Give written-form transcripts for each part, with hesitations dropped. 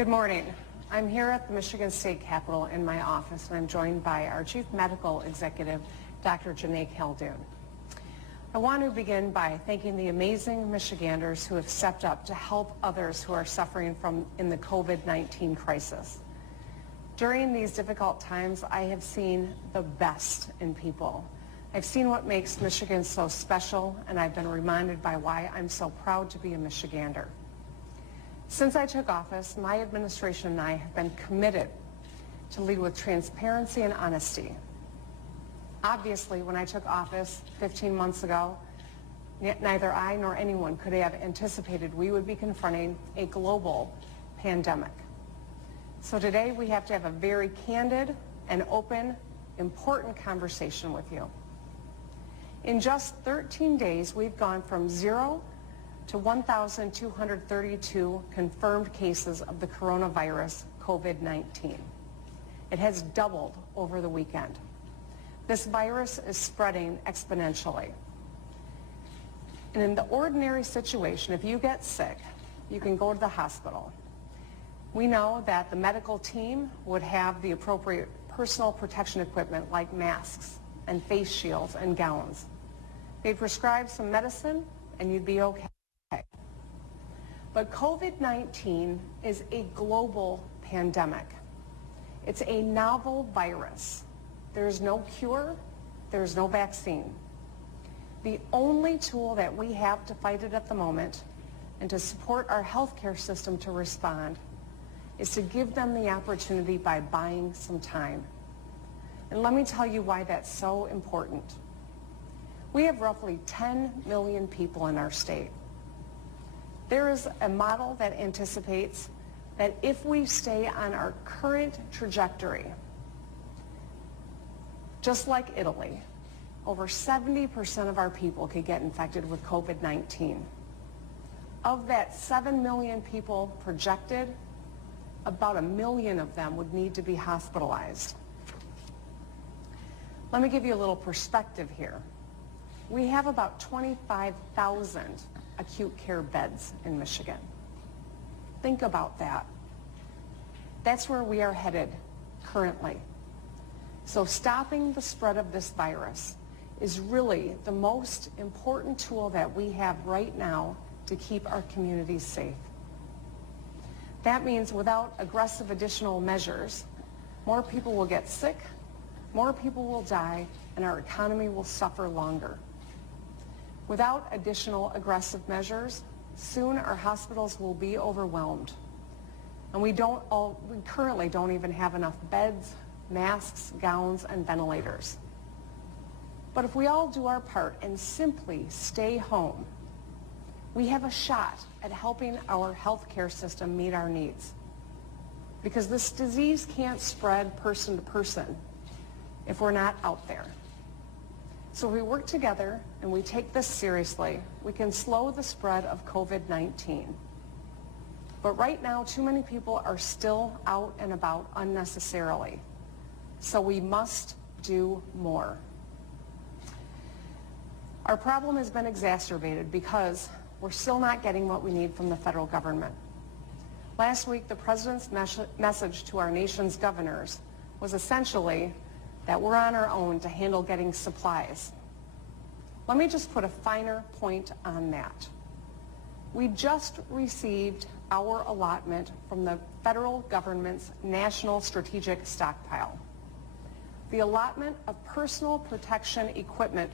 Good morning. I'm here at the Michigan State Capitol in my office, and I'm joined by our Chief Medical Executive, Dr. Janae Caldoun. I want to begin by thanking the amazing Michiganders who have stepped up to help others who are suffering in the COVID-19 crisis. During these difficult times, I have seen the best in people. I've seen what makes Michigan so special, and I've been reminded by why I'm so proud to be a Michigander. Since I took office, my administration and I have been committed to lead with transparency and honesty. Obviously, when I took office 15 months ago, neither I nor anyone could have anticipated we would be confronting a global pandemic. So today we have to have a very candid and open, important conversation with you. In just 13 days, we've gone from 0 to 1,232 confirmed cases of the coronavirus COVID-19. It has doubled over the weekend. This virus is spreading exponentially. And in the ordinary situation, if you get sick, you can go to the hospital. We know that the medical team would have the appropriate personal protection equipment like masks and face shields and gowns. They'd prescribe some medicine and you'd be okay. But COVID-19 is a global pandemic. It's a novel virus. There's no cure, there's no vaccine. The only tool that we have to fight it at the moment and to support our healthcare system to respond is to give them the opportunity by buying some time. And let me tell you why that's so important. We have roughly 10 million people in our state. There is a model that anticipates that if we stay on our current trajectory, just like Italy, over 70% of our people could get infected with COVID-19. Of that 7 million people projected, about 1 million of them would need to be hospitalized. Let me give you a little perspective here. We have about 25,000 acute care beds in Michigan. Think about that. That's where we are headed currently. So stopping the spread of this virus is really the most important tool that we have right now to keep our communities safe. That means without aggressive additional measures, more people will get sick, more people will die, and our economy will suffer longer. Without additional aggressive measures, soon our hospitals will be overwhelmed. And we currently don't even have enough beds, masks, gowns, and ventilators. But if we all do our part and simply stay home, we have a shot at helping our healthcare system meet our needs. Because this disease can't spread person to person if we're not out there. So if we work together and we take this seriously, we can slow the spread of COVID-19. But right now, too many people are still out and about unnecessarily. So we must do more. Our problem has been exacerbated because we're still not getting what we need from the federal government. Last week, the president's message to our nation's governors was essentially that we're on our own to handle getting supplies. Let me just put a finer point on that. We just received our allotment from the federal government's National Strategic Stockpile. The allotment of personal protection equipment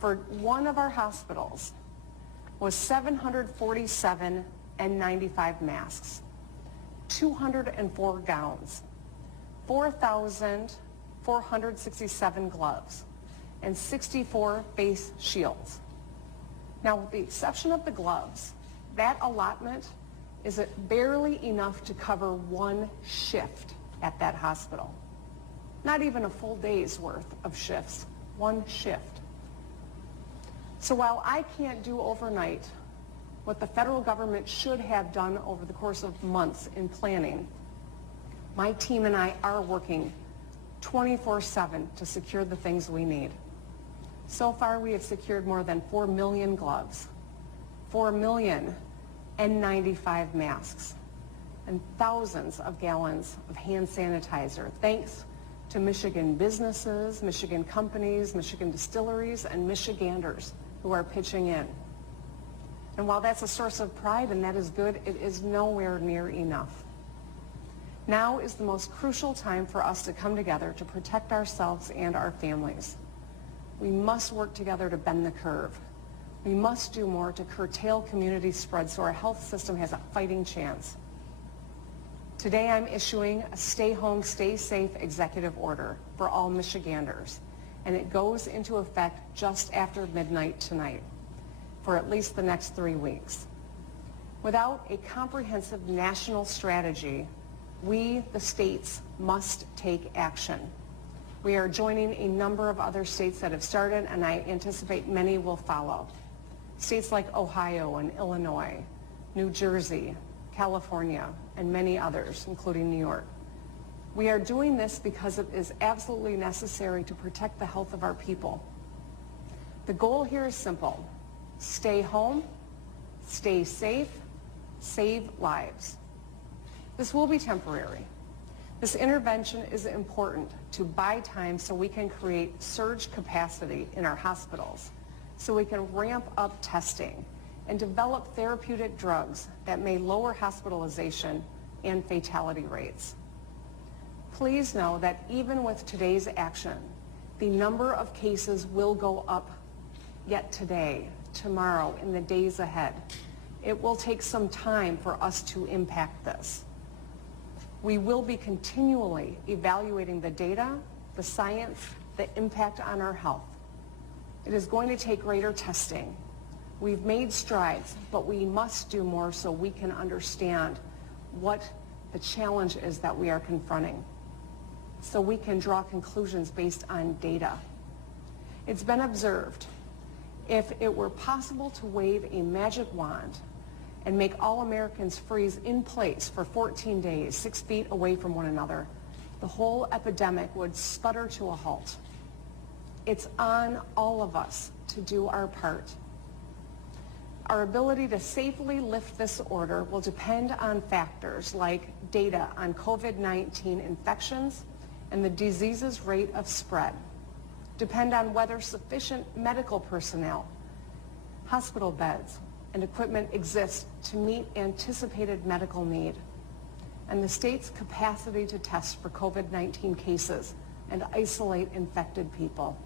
for one of our hospitals was 747 N95 masks, 204 gowns, 4,467 gloves, and 64 face shields. Now, with the exception of the gloves, that allotment is barely enough to cover one shift at that hospital. Not even a full day's worth of shifts, one shift. So while I can't do overnight what the federal government should have done over the course of months in planning, my team and I are working 24/7 to secure the things we need. So far, we have secured more than 4 million gloves, 4 million N95 masks, and thousands of gallons of hand sanitizer, thanks to Michigan businesses, Michigan companies, Michigan distilleries, and Michiganders who are pitching in. And while that's a source of pride and that is good, it is nowhere near enough. Now is the most crucial time for us to come together to protect ourselves and our families. We must work together to bend the curve. We must do more to curtail community spread so our health system has a fighting chance. Today I'm issuing a stay home, stay safe executive order for all Michiganders, and it goes into effect just after midnight tonight for at least the next 3 weeks. Without a comprehensive national strategy, we, the states, must take action. We are joining a number of other states that have started, and I anticipate many will follow. States like Ohio and Illinois, New Jersey, California, and many others, including New York. We are doing this because it is absolutely necessary to protect the health of our people. The goal here is simple. Stay home, stay safe, save lives. This will be temporary. This intervention is important to buy time so we can create surge capacity in our hospitals, so we can ramp up testing and develop therapeutic drugs that may lower hospitalization and fatality rates. Please know that even with today's action, the number of cases will go up yet today, tomorrow, in the days ahead. It will take some time for us to impact this. We will be continually evaluating the data, the science, the impact on our health. It is going to take greater testing. We've made strides, but we must do more so we can understand what the challenge is that we are confronting, so we can draw conclusions based on data. It's been observed, if it were possible to wave a magic wand and make all Americans freeze in place for 14 days, 6 feet away from one another, the whole epidemic would sputter to a halt. It's on all of us to do our part. Our ability to safely lift this order will depend on factors like data on COVID-19 infections and the disease's rate of spread, depend on whether sufficient medical personnel, hospital beds, and equipment exist to meet anticipated medical need, and the state's capacity to test for COVID-19 cases and isolate infected people.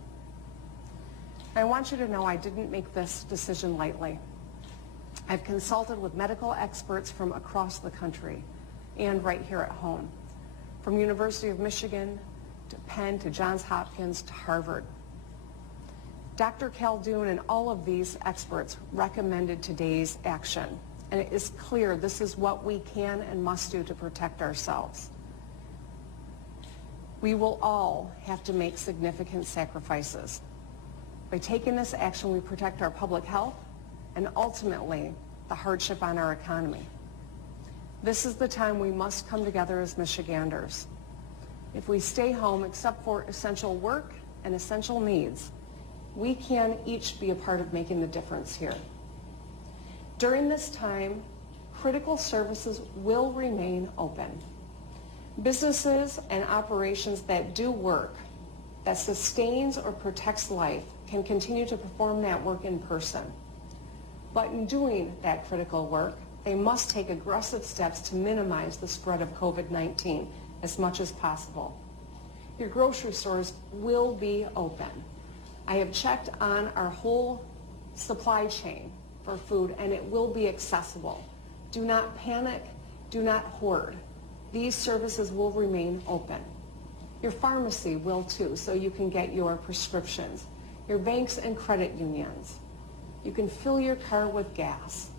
I want you to know I didn't make this decision lightly. I've consulted with medical experts from across the country and right here at home, from University of Michigan to Penn to Johns Hopkins to Harvard. Dr. Caldoun and all of these experts recommended today's action, and it is clear this is what we can and must do to protect ourselves. We will all have to make significant sacrifices. By taking this action, we protect our public health and ultimately the hardship on our economy. This is the time we must come together as Michiganders. If we stay home except for essential work and essential needs, we can each be a part of making the difference here. During this time, critical services will remain open. Businesses and operations that do work that sustains or protects life can continue to perform that work in person. But in doing that critical work, they must take aggressive steps to minimize the spread of COVID-19 as much as possible. Your grocery stores will be open. I have checked on our whole supply chain for food, and it will be accessible. Do not panic. Do not hoard. These services will remain open. Your pharmacy will too, so you can get your prescriptions. Your banks and credit unions. You can fill your car with gas.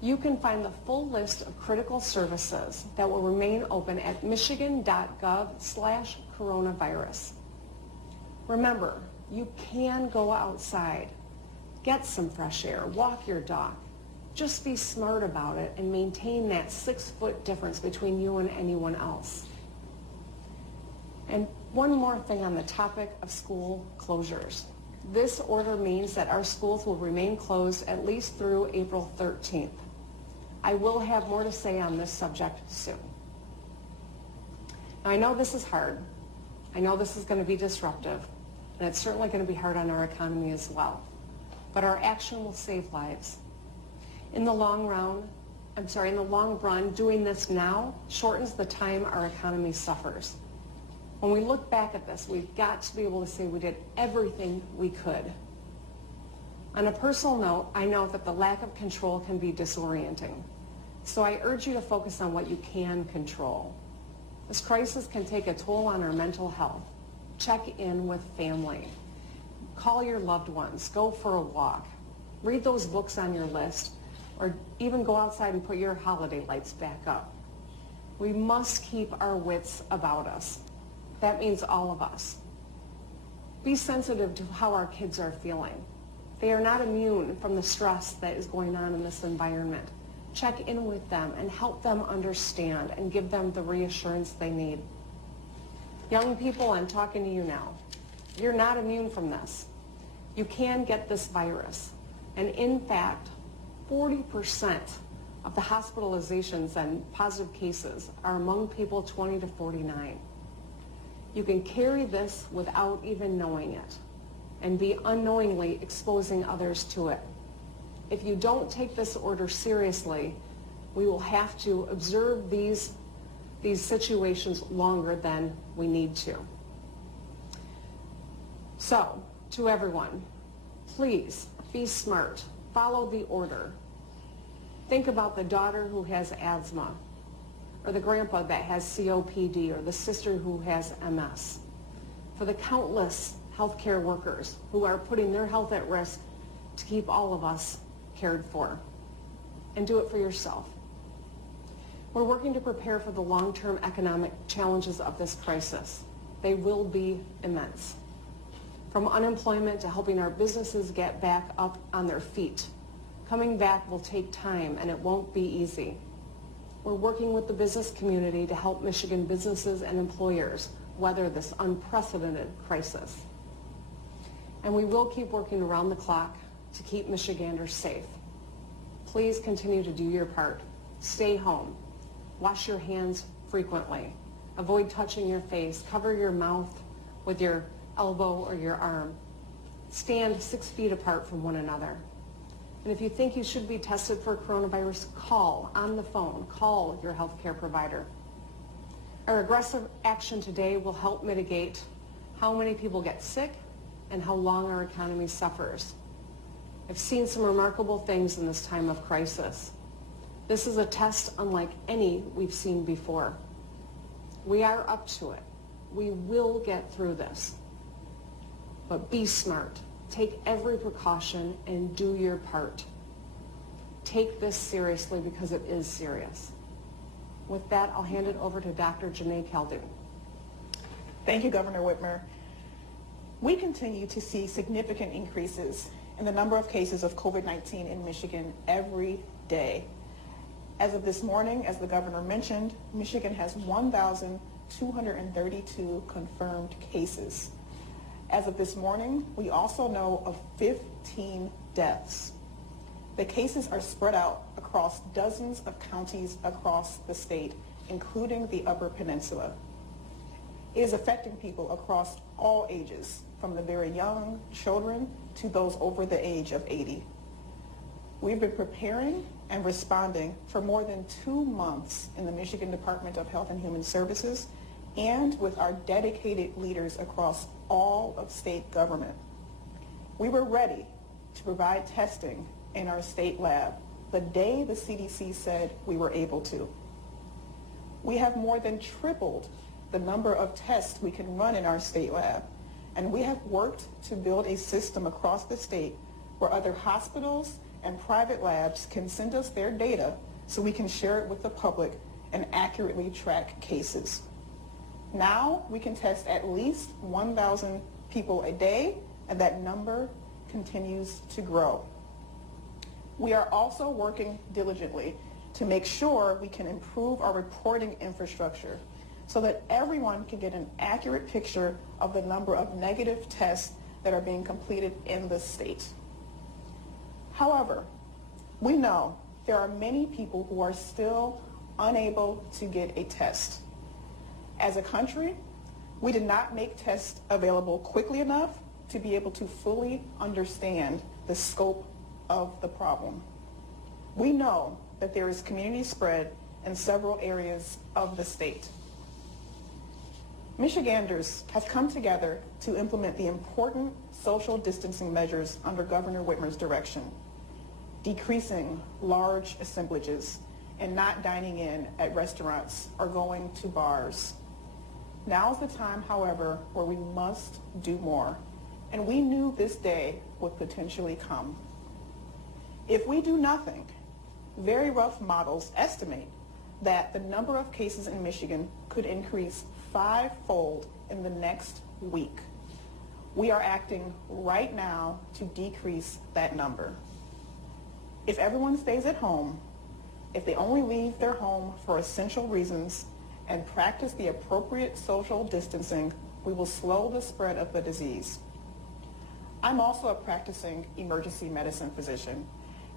You can find the full list of critical services that will remain open at michigan.gov/coronavirus. Remember, you can go outside, get some fresh air, walk your dog. Just be smart about it and maintain that 6-foot difference between you and anyone else. And one more thing on the topic of school closures. This order means that our schools will remain closed at least through April 13th. I will have more to say on this subject soon. Now, I know this is hard. I know this is going to be disruptive, and it's certainly going to be hard on our economy as well. But our action will save lives. In the long run, doing this now shortens the time our economy suffers. When we look back at this, we've got to be able to say we did everything we could. On a personal note, I know that the lack of control can be disorienting. So I urge you to focus on what you can control. This crisis can take a toll on our mental health. Check in with family. Call your loved ones. Go for a walk. Read those books on your list, or even go outside and put your holiday lights back up. We must keep our wits about us. That means all of us. Be sensitive to how our kids are feeling. They are not immune from the stress that is going on in this environment. Check in with them and help them understand and give them the reassurance they need. Young people, I'm talking to you now. You're not immune from this. You can get this virus. And in fact, 40% of the hospitalizations and positive cases are among people 20 to 49. You can carry this without even knowing it and be unknowingly exposing others to it. If you don't take this order seriously, we will have to observe these situations longer than we need to. So, to everyone, please be smart. Follow the order. Think about the daughter who has asthma, or the grandpa that has COPD, or the sister who has MS. For the countless healthcare workers who are putting their health at risk to keep all of us cared for. And do it for yourself. We're working to prepare for the long-term economic challenges of this crisis. They will be immense. From unemployment to helping our businesses get back up on their feet. Coming back will take time, and it won't be easy. We're working with the business community to help Michigan businesses and employers weather this unprecedented crisis. And we will keep working around the clock to keep Michiganders safe. Please continue to do your part. Stay home. Wash your hands frequently. Avoid touching your face. Cover your mouth with your elbow or your arm. Stand 6 feet apart from one another. And if you think you should be tested for coronavirus, call on the phone. Call your healthcare provider. Our aggressive action today will help mitigate how many people get sick and how long our economy suffers. I've seen some remarkable things in this time of crisis. This is a test unlike any we've seen before. We are up to it. We will get through this. But be smart. Take every precaution and do your part. Take this seriously because it is serious. With that, I'll hand it over to Dr. Janae Khaldun. Thank you, Governor Whitmer. We continue to see significant increases in the number of cases of COVID-19 in Michigan every day. As of this morning, as the governor mentioned, Michigan has 1,232 confirmed cases. As of this morning, we also know of 15 deaths. The cases are spread out across dozens of counties across the state, including the Upper Peninsula. It is affecting people across all ages, from the very young children to those over the age of 80. We've been preparing and responding for more than 2 months in the Michigan Department of Health and Human Services and with our dedicated leaders across all of state government. We were ready to provide testing in our state lab the day the CDC said we were able to. We have more than tripled the number of tests we can run in our state lab, and we have worked to build a system across the state where other hospitals and private labs can send us their data so we can share it with the public and accurately track cases. Now we can test at least 1,000 people a day, and that number continues to grow. We are also working diligently to make sure we can improve our reporting infrastructure so that everyone can get an accurate picture of the number of negative tests that are being completed in the state. However, we know there are many people who are still unable to get a test. As a country, we did not make tests available quickly enough to be able to fully understand the scope of the problem. We know that there is community spread in several areas of the state. Michiganders have come together to implement the important social distancing measures under Governor Whitmer's direction, decreasing large assemblages and not dining in at restaurants or going to bars. Now's the time, however, where we must do more, and we knew this day would potentially come. If we do nothing, very rough models estimate that the number of cases in Michigan could increase 5-fold in the next week. We are acting right now to decrease that number. If everyone stays at home, if they only leave their home for essential reasons and practice the appropriate social distancing, we will slow the spread of the disease. I'm also a practicing emergency medicine physician,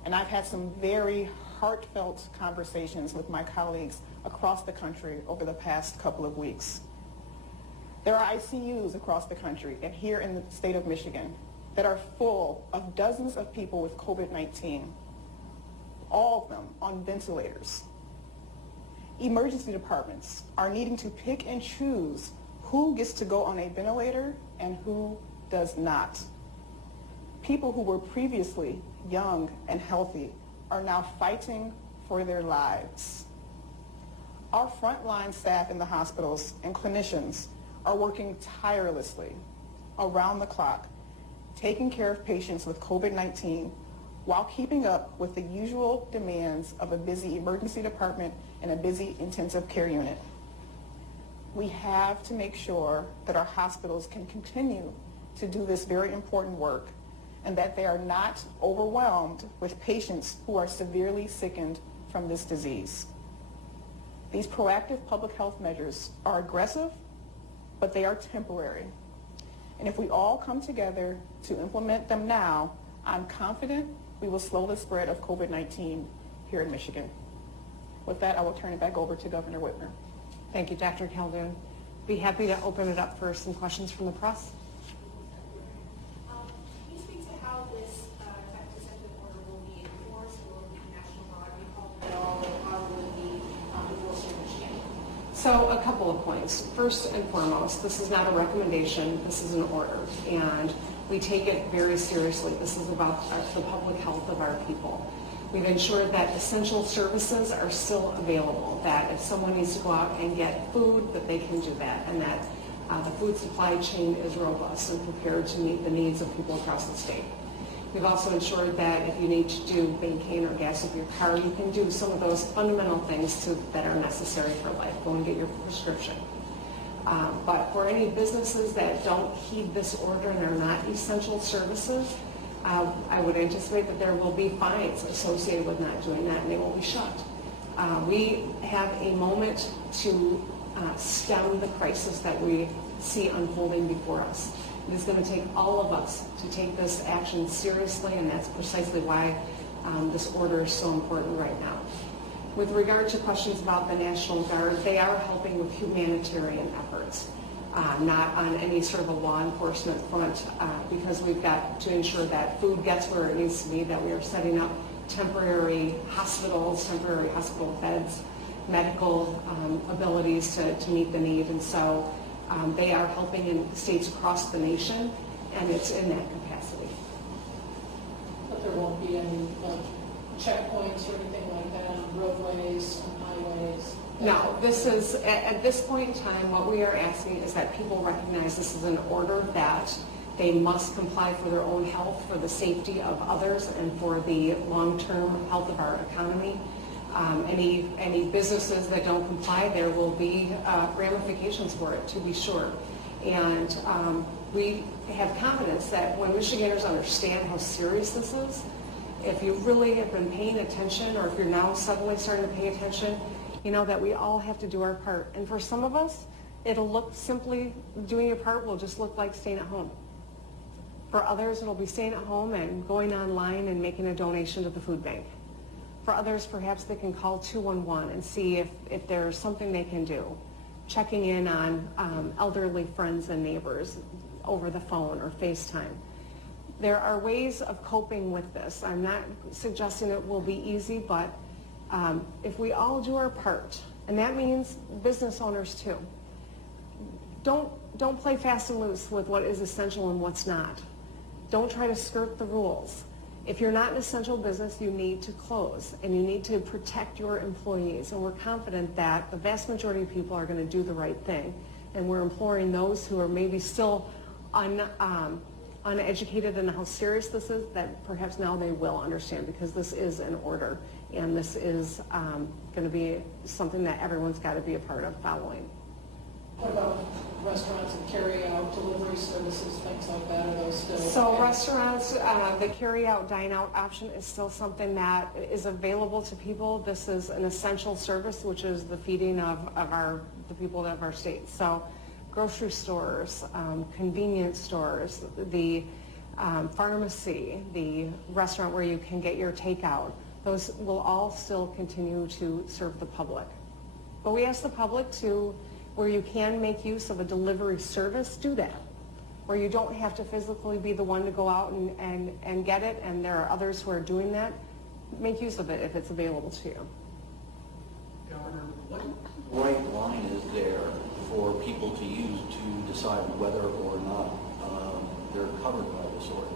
and I've had some very heartfelt conversations with my colleagues across the country over the past couple of weeks. There are ICUs across the country and here in the state of Michigan that are full of dozens of people with COVID-19, all of them on ventilators. Emergency departments are needing to pick and choose who gets to go on a ventilator and who does not. People who were previously young and healthy are now fighting for their lives. Our frontline staff in the hospitals and clinicians are working tirelessly around the clock, taking care of patients with COVID-19 while keeping up with the usual demands of a busy emergency department and a busy intensive care unit. We have to make sure that our hospitals can continue to do this very important work and that they are not overwhelmed with patients who are severely sickened from this disease. These proactive public health measures are aggressive, but they are temporary. And if we all come together to implement them now, I'm confident we will slow the spread of COVID-19 here in Michigan. With that, I will turn it back over to Governor Whitmer. Thank you, Dr. Calhoun. Be happy to open it up for some questions from the press. Can you speak to how this executive order will be enforced? Will it be national law recall bill? How will it be enforced in Michigan? So a couple of points. First and foremost, this is not a recommendation, this is an order, and we take it very seriously. This is about the public health of our people. We've ensured that essential services are still available, that if someone needs to go out and get food, that they can do that, and that the food supply chain is robust and prepared to meet the needs of people across the state. We've also ensured that if you need to maintain or gas up your car, you can do some of those fundamental things that are necessary for life. Go and get your prescription. But for any businesses that don't heed this order and are not essential services, I would anticipate that there will be fines associated with not doing that, and they will be shut. We have a moment to stem the crisis that we see unfolding before us. It is going to take all of us to take this action seriously, and that's precisely why this order is so important right now. With regard to questions about the National Guard, they are helping with humanitarian efforts, not on any sort of a law enforcement front, because we've got to ensure that food gets where it needs to be, that we are setting up temporary hospitals, temporary hospital beds, medical abilities to meet the need. And so they are helping in states across the nation, and it's in that capacity. But there won't be any checkpoints or anything like that on roadways, on highways? No, this is, at this point in time, what we are asking is that people recognize this is an order that they must comply for their own health, for the safety of others, and for the long-term health of our economy. Any businesses that don't comply, there will be ramifications for it, to be sure. And we have confidence that when Michiganders understand how serious this is, if you really have been paying attention, or if you're now suddenly starting to pay attention, you know that we all have to do our part. And for some of us, it'll look simply, doing your part will just look like staying at home. For others, it'll be staying at home and going online and making a donation to the food bank. For others, perhaps they can call 211 and see if there's something they can do. Checking in on elderly friends and neighbors over the phone or FaceTime. There are ways of coping with this. I'm not suggesting it will be easy, but if we all do our part, and that means business owners too, don't play fast and loose with what is essential and what's not. Don't try to skirt the rules. If you're not an essential business, you need to close, and you need to protect your employees. And we're confident that the vast majority of people are going to do the right thing. And we're imploring those who are maybe still uneducated in how serious this is, that perhaps now they will understand, because this is an order, and this is going to be something that everyone's got to be a part of following. What about restaurants and carry-out delivery services, things like that? Are those still? So restaurants, the carry-out, dine-out option is still something that is available to people. This is an essential service, which is the feeding of the people of our state. So grocery stores, convenience stores, the pharmacy, the restaurant where you can get your takeout, those will all still continue to serve the public. But we ask the public to, where you can make use of a delivery service, do that. Where you don't have to physically be the one to go out and get it, and there are others who are doing that, make use of it if it's available to you. Governor, what right line is there for people to use to decide whether or not they're covered by this order?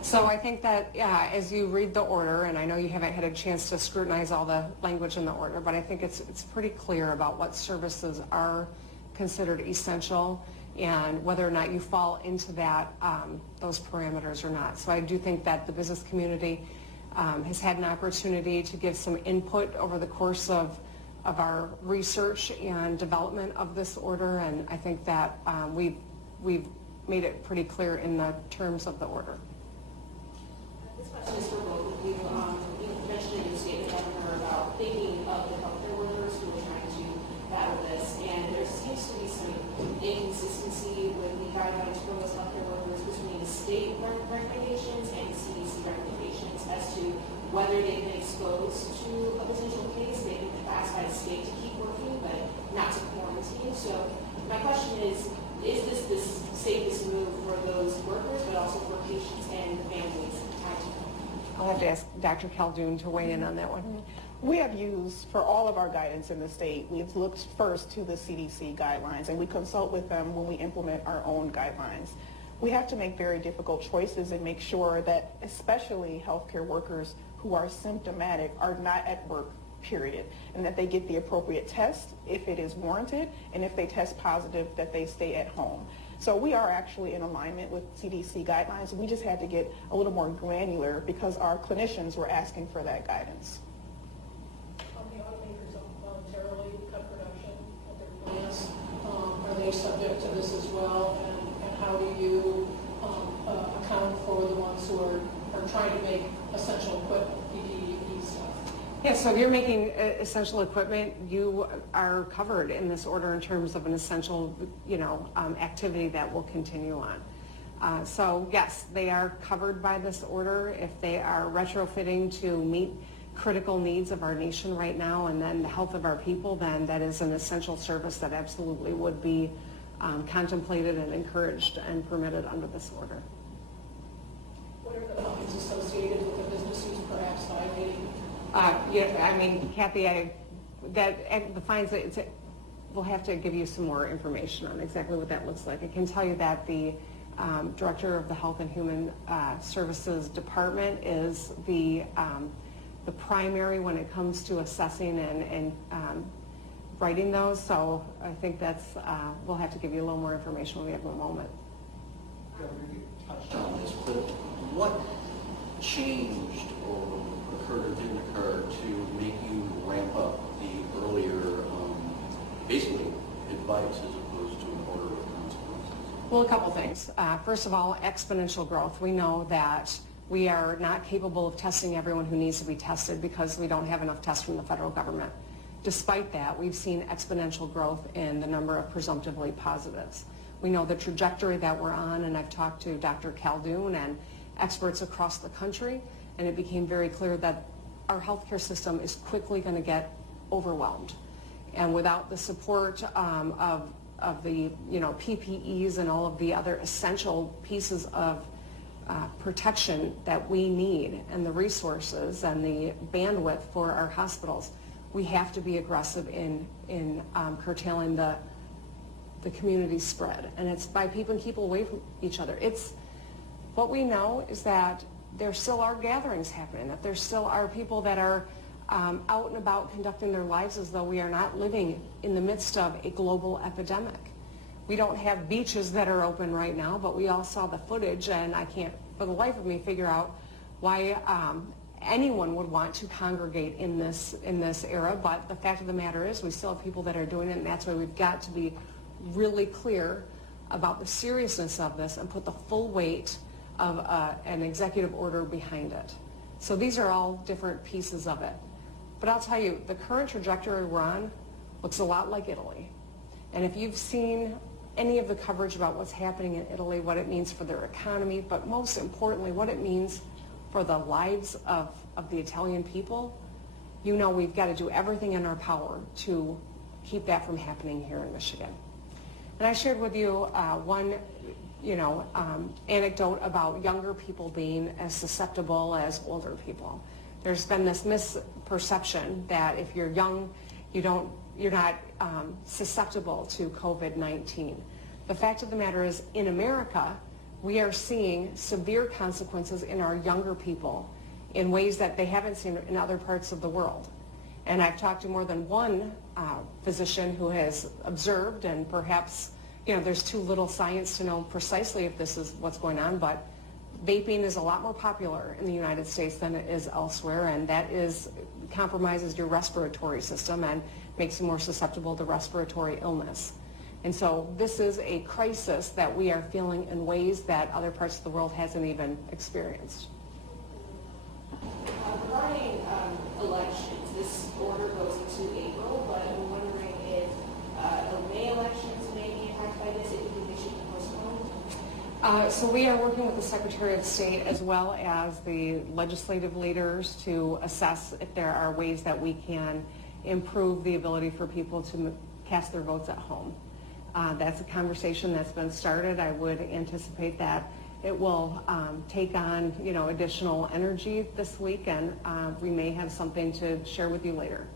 So I think that as you read the order, and I know you haven't had a chance to scrutinize all the language in the order, but I think it's pretty clear about what services are considered essential and whether or not you fall into that those parameters or not. So I do think that the business community has had an opportunity to give some input over the course of our research and development of this order, and I think that we've made it pretty clear in the terms of the order. This question is for both of you. You mentioned in your statement, Governor, about thinking of the healthcare workers who are trying to battle this, and there seems to be some inconsistency with the guidelines for those healthcare workers between state recommendations and CDC recommendations as to whether they've been exposed to a potential case. They've been asked by the state to keep working, but not to quarantine. So my question is this the safest move for those workers, but also for patients and families? I'll have to ask Dr. Caldoun to weigh in on that one. We have used, for all of our guidance in the state, we've looked first to the CDC guidelines, and we consult with them when we implement our own guidelines. We have to make very difficult choices and make sure that especially healthcare workers who are symptomatic are not at work, period, and that they get the appropriate test if it is warranted, and if they test positive, that they stay at home. So we are actually in alignment with CDC guidelines. We just had to get a little more granular because our clinicians were asking for that guidance. The automakers voluntarily cut production of their plants. Are they subject to this as well? And how do you account for the ones who are trying to make essential equipment, PPE stuff? Yeah, so if you're making essential equipment, you are covered in this order in terms of an essential, activity that will continue on. So yes, they are covered by this order if they are retrofitting to meet critical needs of our nation right now, and then the health of our people, then that is an essential service that absolutely would be contemplated and encouraged and permitted under this order. What are the fines associated with the business who's perhaps violating? Kathy, the fines, we'll have to give you some more information on exactly what that looks like. I can tell you that the director of the Health and Human Services Department is the primary when it comes to assessing and writing those. So I think we'll have to give you a little more information when we have a moment. Governor, you touched on this, but what changed or occurred or didn't occur to make you ramp up the earlier, basically, advice as opposed to an order of consequences? Well, a couple things. First of all, exponential growth. We know that we are not capable of testing everyone who needs to be tested because we don't have enough tests from the federal government. Despite that, we've seen exponential growth in the number of presumptively positives. We know the trajectory that we're on, and I've talked to Dr. Caldoun and experts across the country, and it became very clear that our healthcare system is quickly going to get overwhelmed. And without the support of the PPEs and all of the other essential pieces of protection that we need, and the resources and the bandwidth for our hospitals, we have to be aggressive in curtailing the community spread. And it's by keeping people away from each other. It's what we know is that there still are gatherings happening, that there still are people that are out and about conducting their lives as though we are not living in the midst of a global epidemic. We don't have beaches that are open right now, but we all saw the footage, and I can't for the life of me figure out why anyone would want to congregate in this era. But the fact of the matter is we still have people that are doing it, and that's why we've got to be really clear about the seriousness of this and put the full weight of an executive order behind it. So these are all different pieces of it. But I'll tell you, the current trajectory we're on looks a lot like Italy. And if you've seen any of the coverage about what's happening in Italy, what it means for their economy, but most importantly, what it means for the lives of the Italian people, you know we've got to do everything in our power to keep that from happening here in Michigan. And I shared with you one anecdote about younger people being as susceptible as older people. There's been this misperception that if you're young, you're not susceptible to COVID-19. The fact of the matter is, in America, we are seeing severe consequences in our younger people in ways that they haven't seen in other parts of the world. And I've talked to more than one physician who has observed, and perhaps, there's too little science to know precisely if this is what's going on, but vaping is a lot more popular in the United States than it is elsewhere, and that compromises your respiratory system and makes you more susceptible to respiratory illness. And so this is a crisis that we are feeling in ways that other parts of the world hasn't even experienced. Regarding elections, this order goes into April, but I'm wondering if the May elections may be impacted by this, if you think they should be postponed? So we are working with the Secretary of State as well as the legislative leaders to assess if there are ways that we can improve the ability for people to cast their votes at home. That's a conversation that's been started. I would anticipate that it will take on, additional energy this week, and we may have something to share with you later.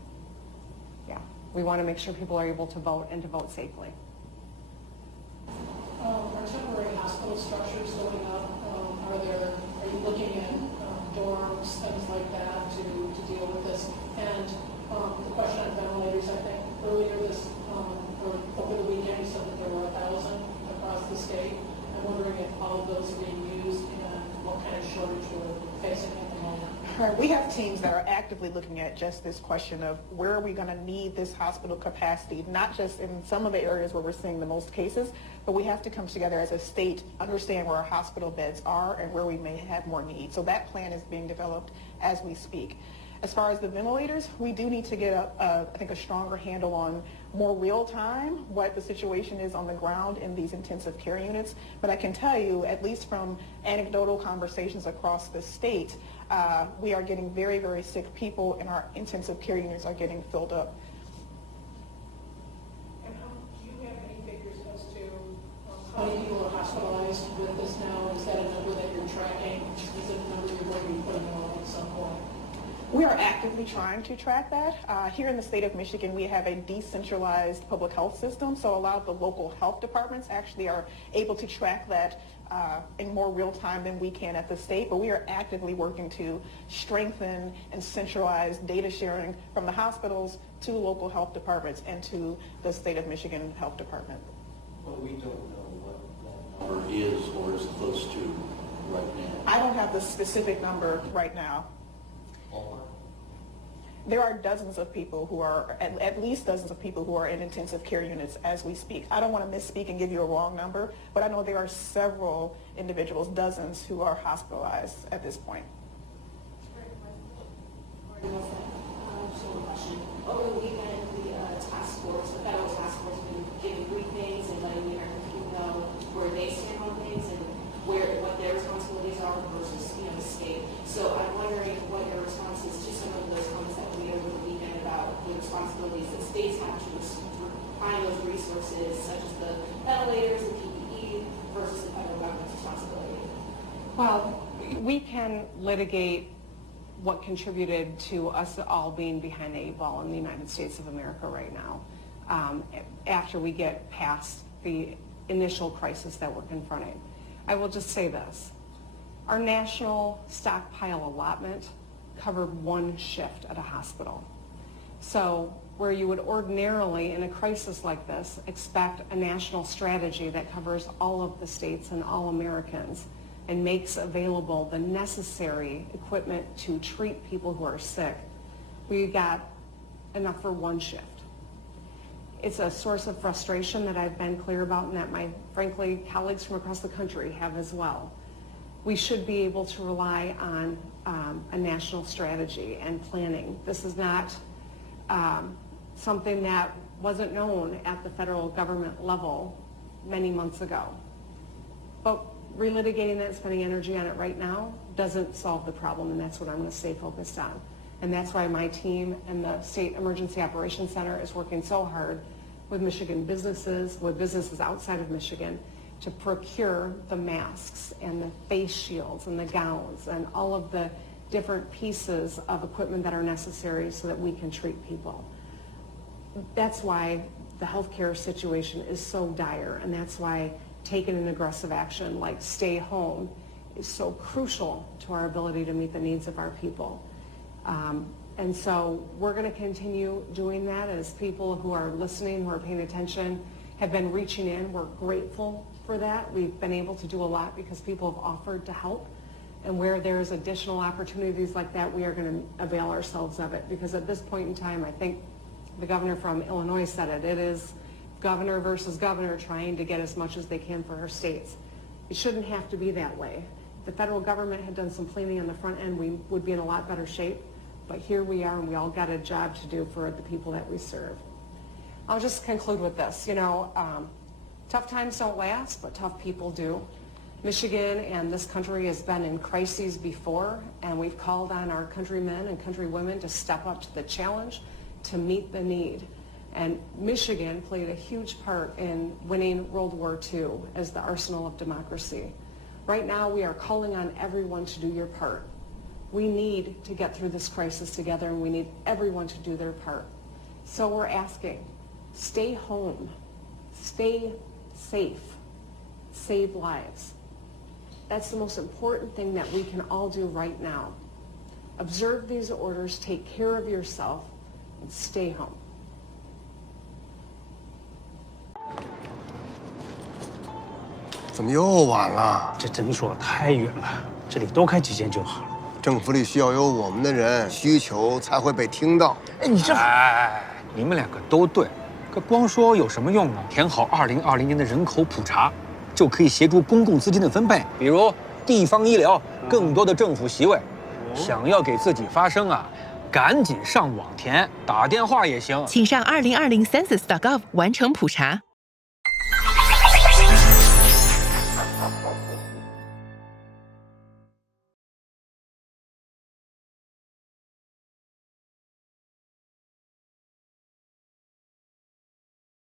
Yeah, we want to make sure people are able to vote and to vote safely. Are temporary hospital structures going up? Are you looking at dorms, things like that to deal with this? And the question on ventilators, I think earlier or over the weekend you said that there were 1,000 across the state. I'm wondering if all of those are being used and what kind of shortage we're facing at the moment. Right. We have teams that are actively looking at just this question of where are we going to need this hospital capacity, not just in some of the areas where we're seeing the most cases, but we have to come together as a state, understand where our hospital beds are and where we may have more need. So that plan is being developed as we speak. As far as the ventilators, we do need to get, I think, a stronger handle on more real time what the situation is on the ground in these intensive care units. But I can tell you, at least from anecdotal conversations across the state, we are getting very, very sick people, and our intensive care units are getting filled up. And do you have any figures as to how many people are hospitalized with this now? Is that a number that you're tracking? Is it a number you're going to be putting on at some point? We are actively trying to track that. Here in the state of Michigan, we have a decentralized public health system, so a lot of the local health departments actually are able to track that in more real time than we can at the state, but we are actively working to strengthen and centralize data sharing from the hospitals to local health departments and to the state of Michigan Health Department. But we don't know what that number is or is close to right now. I don't have the specific number right now. There are dozens of people who are, at least dozens of people who are in intensive care units as we speak. I don't want to misspeak and give you a wrong number, but I know there are several individuals, dozens, who are hospitalized at this point. Question. Over the weekend, the federal task force, has been giving briefings and letting the American people know where they stand on things and what their responsibilities are versus, the state. So I'm wondering what your response is to some of responsibilities that states have to find those resources, such as the ventilators and PPE, versus the federal government's responsibility? Well, we can litigate what contributed to us all being behind the 8 ball in the United States of America right now, after we get past the initial crisis that we're confronting. I will just say this. Our national stockpile allotment covered 1 shift at a hospital. So where you would ordinarily, in a crisis like this, expect a national strategy that covers all of the states and all Americans and makes available the necessary equipment to treat people who are sick, we got enough for 1 shift. It's a source of frustration that I've been clear about and that my, frankly, colleagues from across the country have as well. We should be able to rely on a national strategy and planning. This is not something that wasn't known at the federal government level many months ago. But relitigating that, spending energy on it right now, doesn't solve the problem, and that's what I'm going to stay focused on. And that's why my team and the State Emergency Operations Center is working so hard with Michigan businesses, with businesses outside of Michigan, to procure the masks and the face shields and the gowns and all of the different pieces of equipment that are necessary so that we can treat people. That's why the healthcare situation is so dire, and that's why taking an aggressive action like stay home is so crucial to our ability to meet the needs of our people. And so we're going to continue doing that as people who are listening, who are paying attention, have been reaching in. We're grateful for that. We've been able to do a lot because people have offered to help. And where there's additional opportunities like that, we are going to avail ourselves of it. Because at this point in time, I think the governor from Illinois said it. It is governor versus governor trying to get as much as they can for our states. It shouldn't have to be that way. If the federal government had done some planning on the front end, we would be in a lot better shape. But here we are, and we all got a job to do for the people that we serve. I'll just conclude with this. You know, tough times don't last, but tough people do. Michigan and this country has been in crises before, and we've called on our countrymen and countrywomen to step up to the challenge to meet the need. And Michigan played a huge part in winning World War II as the arsenal of democracy. Right now, we are calling on everyone to do your part. We need to get through this crisis together, and we need everyone to do their part. So we're asking, stay home, stay safe, save lives. That's the most important thing that we can all do right now. Observe these orders, take care of yourself, and stay home. 怎么又晚了？这诊所太远了，这里多开几间就好了。政府里需要有我们的人，需求才会被听到。哎，你这……哎，你们两个都对，可光说有什么用呢？填好2020年的人口普查，就可以协助公共资金的分配，比如地方医疗、更多的政府席位。想要给自己发声啊，赶紧上网填，打电话也行。请上2020census.gov 完成普查。